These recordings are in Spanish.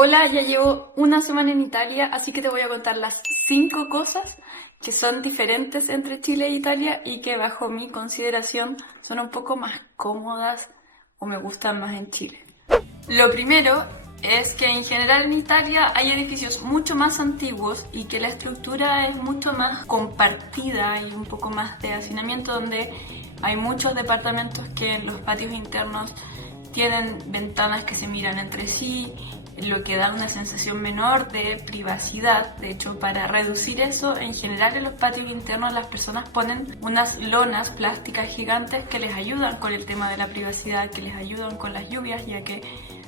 Hola, ya llevo una semana en Italia, así que te voy a contar las 5 cosas que son diferentes entre Chile e Italia y que bajo mi consideración son un poco más cómodas o me gustan más en Chile. Lo primero es que en general en Italia hay edificios mucho más antiguos y que la estructura es mucho más compartida y un poco más de hacinamiento, donde hay muchos departamentos que en los patios internos tienen ventanas que se miran entre sí, lo que da una sensación menor de privacidad. De hecho, para reducir eso, en general en los patios internos las personas ponen unas lonas plásticas gigantes que les ayudan con el tema de la privacidad, que les ayudan con las lluvias, ya que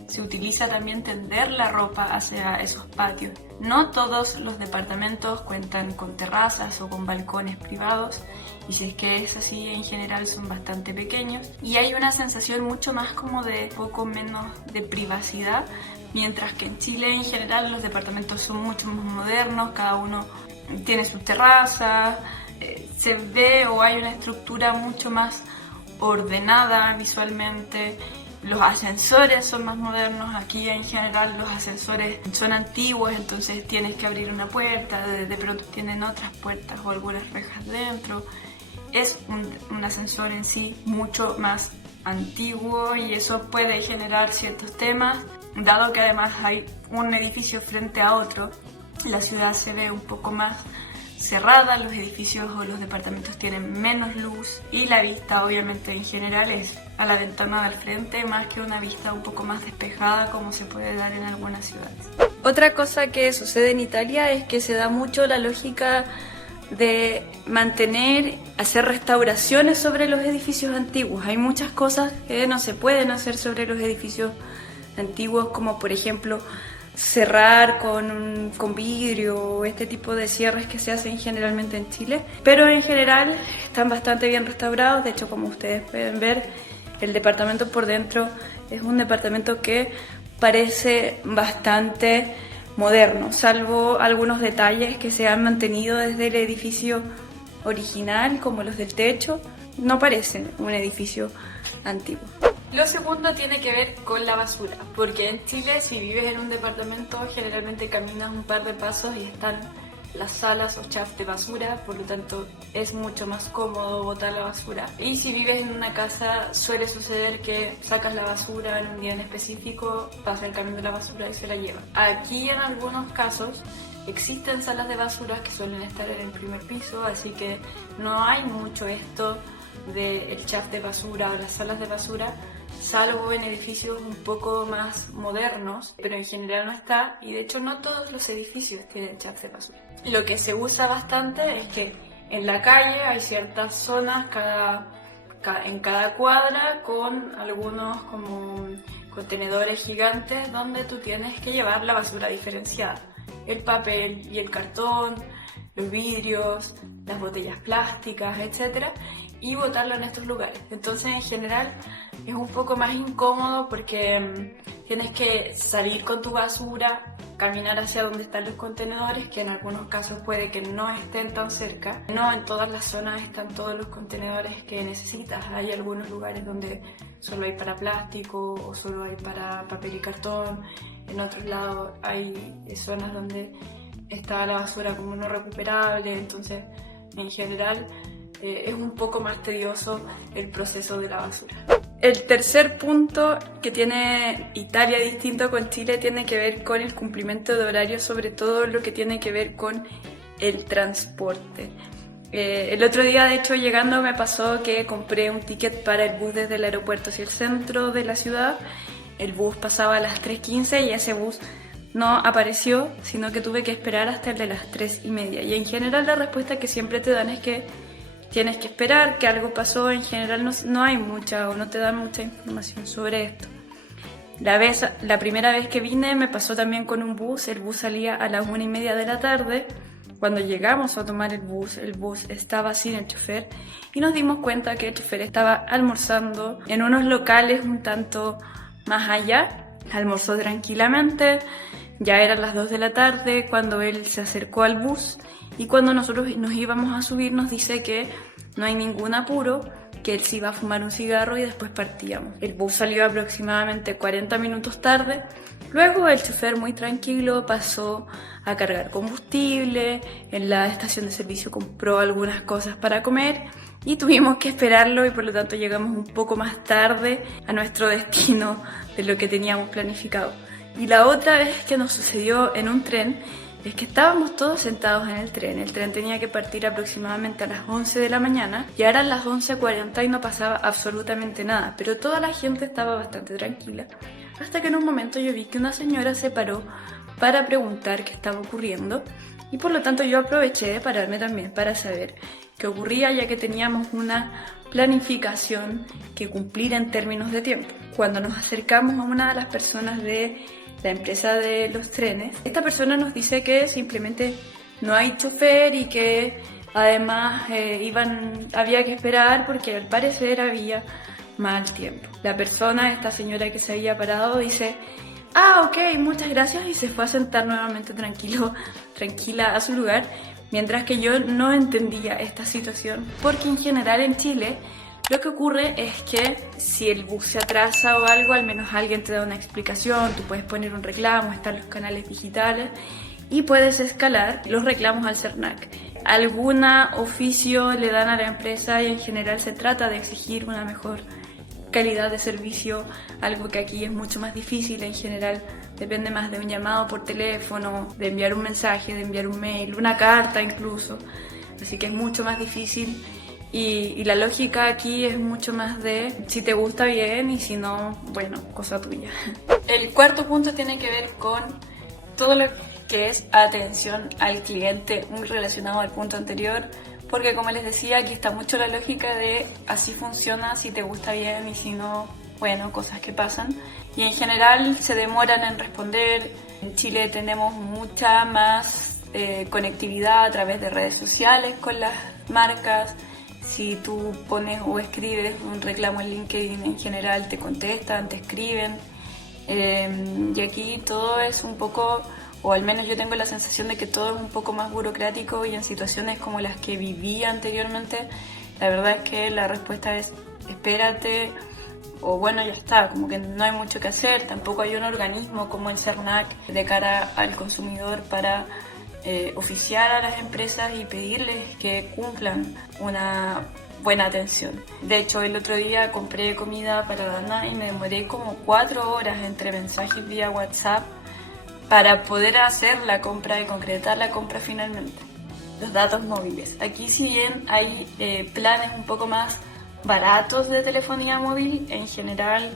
se utiliza también tender la ropa hacia esos patios. No todos los departamentos cuentan con terrazas o con balcones privados, y si es que es así, en general son bastante pequeños y hay una sensación mucho más como de poco menos de privacidad, mientras que en Chile en general los departamentos son mucho más modernos, cada uno tiene su terraza, se ve o hay una estructura mucho más ordenada visualmente. Los ascensores son más modernos, aquí en general los ascensores son antiguos, entonces tienes que abrir una puerta, de pronto tienen otras puertas o algunas rejas dentro. Es un ascensor en sí mucho más antiguo y eso puede generar ciertos temas, dado que además hay un edificio frente a otro. La ciudad se ve un poco más cerrada, los edificios o los departamentos tienen menos luz y la vista obviamente en general es a la ventana del frente más que una vista un poco más despejada como se puede dar en algunas ciudades. Otra cosa que sucede en Italia es que se da mucho la lógica de hacer restauraciones sobre los edificios antiguos. Hay muchas cosas que no se pueden hacer sobre los edificios antiguos, como por ejemplo cerrar con vidrio, este tipo de cierres que se hacen generalmente en Chile, pero en general están bastante bien restaurados. De hecho, como ustedes pueden ver, el departamento por dentro es un departamento que parece bastante moderno, salvo algunos detalles que se han mantenido desde el edificio original, como los del techo. No parece un edificio antiguo. Lo segundo tiene que ver con la basura, porque en Chile, si vives en un departamento, generalmente caminas un par de pasos y están las salas o chafs de basura, por lo tanto es mucho más cómodo botar la basura. Y si vives en una casa, suele suceder que sacas la basura en un día en específico, pasa el camión de la basura y se la lleva. Aquí en algunos casos existen salas de basura que suelen estar en el primer piso, así que no hay mucho esto del chaf de basura o las salas de basura, salvo en edificios un poco más modernos, pero en general no está, y de hecho no todos los edificios tienen chaf de basura. Lo que se usa bastante es que en la calle hay ciertas zonas en cada cuadra con algunos como contenedores gigantes donde tú tienes que llevar la basura diferenciada, el papel y el cartón, los vidrios, las botellas plásticas, etcétera, y botarlo en estos lugares. Entonces en general es un poco más incómodo porque tienes que salir con tu basura, caminar hacia donde están los contenedores, que en algunos casos puede que no estén tan cerca. No en todas las zonas están todos los contenedores que necesitas. Hay algunos lugares donde solo hay para plástico o solo hay para papel y cartón. En otros lados hay zonas donde está la basura como no recuperable. Entonces en general es un poco más tedioso el proceso de la basura. El tercer punto que tiene Italia distinto con Chile tiene que ver con el cumplimiento de horarios, sobre todo lo que tiene que ver con el transporte. El otro día, de hecho, llegando me pasó que compré un ticket para el bus desde el aeropuerto hacia el centro de la ciudad. El bus pasaba a las 3:15 y ese bus no apareció, sino que tuve que esperar hasta el de las 3:30. Y en general la respuesta que siempre te dan es que tienes que esperar, que algo pasó. En general no hay mucha o no te dan mucha información sobre esto. La primera vez que vine me pasó también con un bus. El bus salía a las 1:30 de la tarde. Cuando llegamos a tomar el bus estaba sin el chofer y nos dimos cuenta que el chofer estaba almorzando en unos locales un tanto más allá. Almorzó tranquilamente, ya eran las 2 de la tarde cuando él se acercó al bus. Y cuando nosotros nos íbamos a subir nos dice que no hay ningún apuro, que él se iba a fumar un cigarro y después partíamos. El bus salió aproximadamente 40 minutos tarde. Luego el chofer muy tranquilo pasó a cargar combustible, en la estación de servicio compró algunas cosas para comer y tuvimos que esperarlo y por lo tanto llegamos un poco más tarde a nuestro destino de lo que teníamos planificado. Y la otra vez que nos sucedió en un tren es que estábamos todos sentados en el tren tenía que partir aproximadamente a las 11 de la mañana y eran las 11:40 y no pasaba absolutamente nada, pero toda la gente estaba bastante tranquila, hasta que en un momento yo vi que una señora se paró para preguntar qué estaba ocurriendo y por lo tanto yo aproveché de pararme también para saber qué ocurría, ya que teníamos una planificación que cumplir en términos de tiempo. Cuando nos acercamos a una de las personas de la empresa de los trenes, esta persona nos dice que simplemente no hay chofer y que además había que esperar porque al parecer había mal tiempo. La persona, esta señora que se había parado, dice: ah, ok, muchas gracias, y se fue a sentar nuevamente tranquila a su lugar, mientras que yo no entendía esta situación, porque en general en Chile lo que ocurre es que si el bus se atrasa o algo, al menos alguien te da una explicación, tú puedes poner un reclamo, están los canales digitales y puedes escalar los reclamos al CERNAC. Algún oficio le dan a la empresa y en general se trata de exigir una mejor calidad de servicio, algo que aquí es mucho más difícil. En general depende más de un llamado por teléfono, de enviar un mensaje, de enviar un mail, una carta incluso, así que es mucho más difícil y la lógica aquí es mucho más de si te gusta bien y si no, bueno, cosa tuya. El cuarto punto tiene que ver con todo lo que es atención al cliente, muy relacionado al punto anterior, porque como les decía, aquí está mucho la lógica de así funciona, si te gusta bien y si no, bueno, cosas que pasan. Y en general se demoran en responder. En Chile tenemos mucha más conectividad a través de redes sociales con las marcas. Si tú pones o escribes un reclamo en LinkedIn, en general te contestan, te escriben. Y aquí todo es un poco, o al menos yo tengo la sensación de que todo es un poco más burocrático, y en situaciones como las que viví anteriormente, la verdad es que la respuesta es espérate, o bueno, ya está, como que no hay mucho que hacer. Tampoco hay un organismo como el CERNAC de cara al consumidor para oficiar a las empresas y pedirles que cumplan una buena atención. De hecho, el otro día compré comida para Dana y me demoré como 4 horas entre mensajes vía WhatsApp para poder hacer la compra y concretar la compra finalmente. Los datos móviles. Aquí, si bien hay planes un poco más baratos de telefonía móvil, en general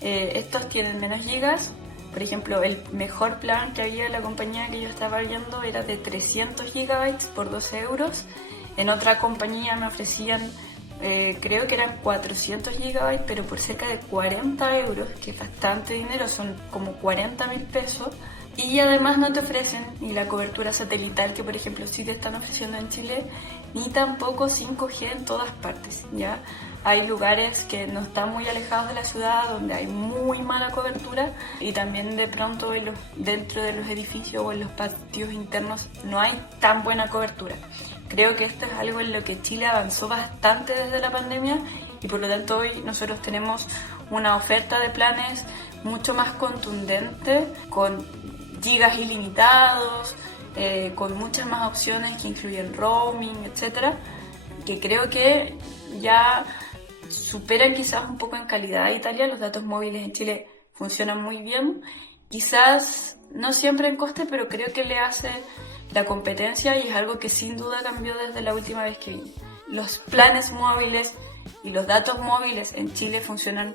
estos tienen menos gigas. Por ejemplo, el mejor plan que había en la compañía que yo estaba viendo era de 300 gigabytes por 12 euros. En otra compañía me ofrecían, creo que eran 400 gigabytes, pero por cerca de 40 euros, que es bastante dinero, son como 40.000 pesos. Y además no te ofrecen ni la cobertura satelital que por ejemplo sí te están ofreciendo en Chile, ni tampoco 5G en todas partes, ¿ya? Hay lugares que no están muy alejados de la ciudad donde hay muy mala cobertura, y también de pronto dentro de los edificios o en los patios internos no hay tan buena cobertura. Creo que esto es algo en lo que Chile avanzó bastante desde la pandemia, y por lo tanto hoy nosotros tenemos una oferta de planes mucho más contundente, con gigas ilimitados, con muchas más opciones que incluyen roaming, etcétera, que creo que ya superan quizás un poco en calidad a Italia. Los datos móviles en Chile funcionan muy bien, quizás no siempre en coste, pero creo que le hace la competencia y es algo que sin duda cambió desde la última vez que vine. Los planes móviles y los datos móviles en Chile funcionan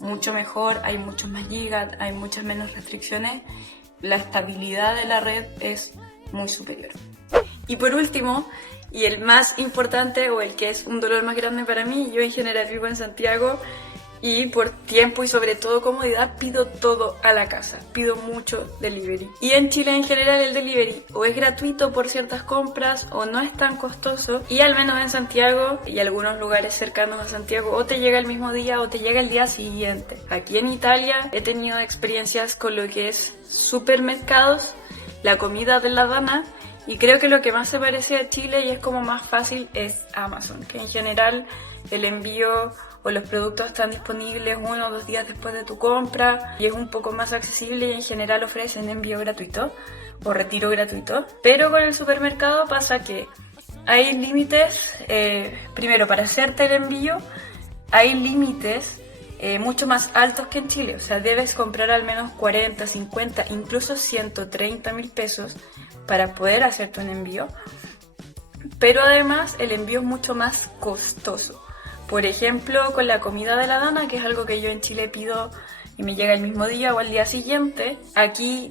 mucho mejor, hay muchos más gigas, hay muchas menos restricciones, la estabilidad de la red es muy superior. Y por último, y el más importante, o el que es un dolor más grande para mí, yo en general vivo en Santiago y por tiempo y sobre todo comodidad pido todo a la casa, pido mucho delivery. Y en Chile en general el delivery o es gratuito por ciertas compras o no es tan costoso, y al menos en Santiago y algunos lugares cercanos a Santiago o te llega el mismo día o te llega el día siguiente. Aquí en Italia he tenido experiencias con lo que es supermercados, la comida de la Dana Y creo que lo que más se parece a Chile y es como más fácil es Amazon, que en general el envío o los productos están disponibles 1 o 2 días después de tu compra y es un poco más accesible y en general ofrecen envío gratuito o retiro gratuito. Pero con el supermercado pasa que hay límites, primero para hacerte el envío hay límites mucho más altos que en Chile, o sea, debes comprar al menos 40, 50, incluso 130.000 pesos para poder hacerte un envío, pero además el envío es mucho más costoso. Por ejemplo, con la comida de la Dana, que es algo que yo en Chile pido y me llega el mismo día o al día siguiente, aquí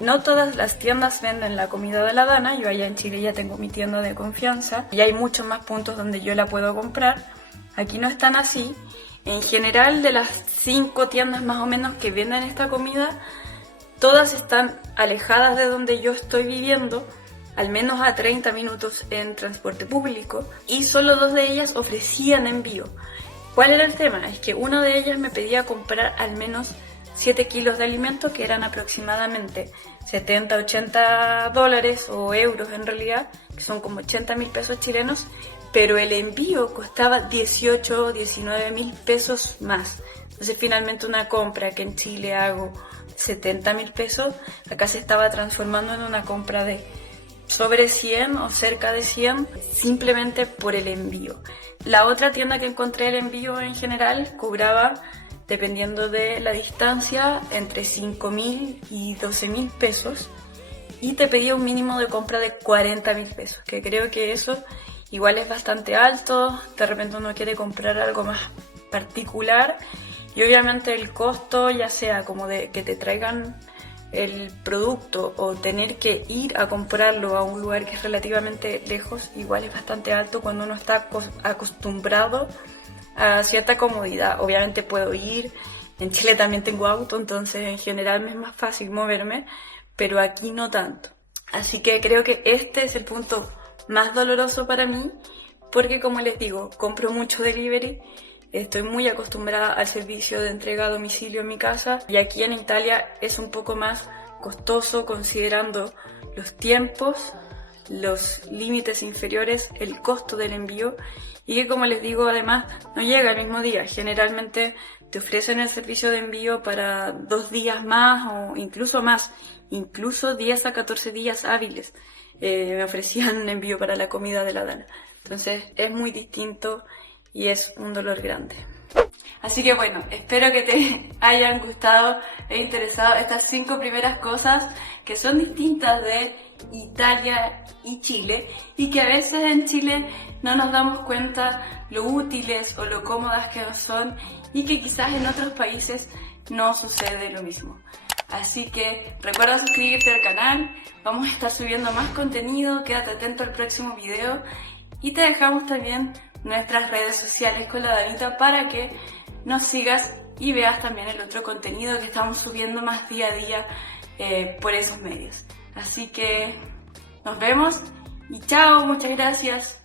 no todas las tiendas venden la comida de la Dana, yo allá en Chile ya tengo mi tienda de confianza y hay muchos más puntos donde yo la puedo comprar, aquí no están así. En general, de las 5 tiendas más o menos que venden esta comida, todas están alejadas de donde yo estoy viviendo, al menos a 30 minutos en transporte público, y solo 2 de ellas ofrecían envío. ¿Cuál era el tema? Es que una de ellas me pedía comprar al menos 7 kilos de alimento, que eran aproximadamente 70, 80 dólares o euros en realidad, que son como 80.000 pesos chilenos, pero el envío costaba 18, 19.000 pesos más. Entonces finalmente una compra que en Chile hago 70.000 pesos, acá se estaba transformando en una compra de sobre 100 o cerca de 100 simplemente por el envío. La otra tienda que encontré el envío en general cobraba, dependiendo de la distancia, entre 5.000 y 12.000 pesos y te pedía un mínimo de compra de 40.000 pesos, que creo que eso igual es bastante alto. De repente uno quiere comprar algo más particular y obviamente el costo, ya sea como de que te traigan el producto o tener que ir a comprarlo a un lugar que es relativamente lejos, igual es bastante alto cuando uno está acostumbrado a cierta comodidad. Obviamente puedo ir, en Chile también tengo auto, entonces en general me es más fácil moverme, pero aquí no tanto. Así que creo que este es el punto más doloroso para mí, porque como les digo, compro mucho delivery, estoy muy acostumbrada al servicio de entrega a domicilio en mi casa y aquí en Italia es un poco más costoso considerando los tiempos, los límites inferiores, el costo del envío y que como les digo además no llega el mismo día, generalmente te ofrecen el servicio de envío para 2 días más o incluso más, incluso 10 a 14 días hábiles. Me ofrecían un envío para la comida de la Dana. Entonces es muy distinto y es un dolor grande. Así que bueno, espero que te hayan gustado e interesado estas 5 primeras cosas que son distintas de Italia y Chile y que a veces en Chile no nos damos cuenta lo útiles o lo cómodas que nos son y que quizás en otros países no sucede lo mismo. Así que recuerda suscribirte al canal, vamos a estar subiendo más contenido, quédate atento al próximo video y te dejamos también nuestras redes sociales con la Danita para que nos sigas y veas también el otro contenido que estamos subiendo más día a día por esos medios. Así que nos vemos y chao, muchas gracias.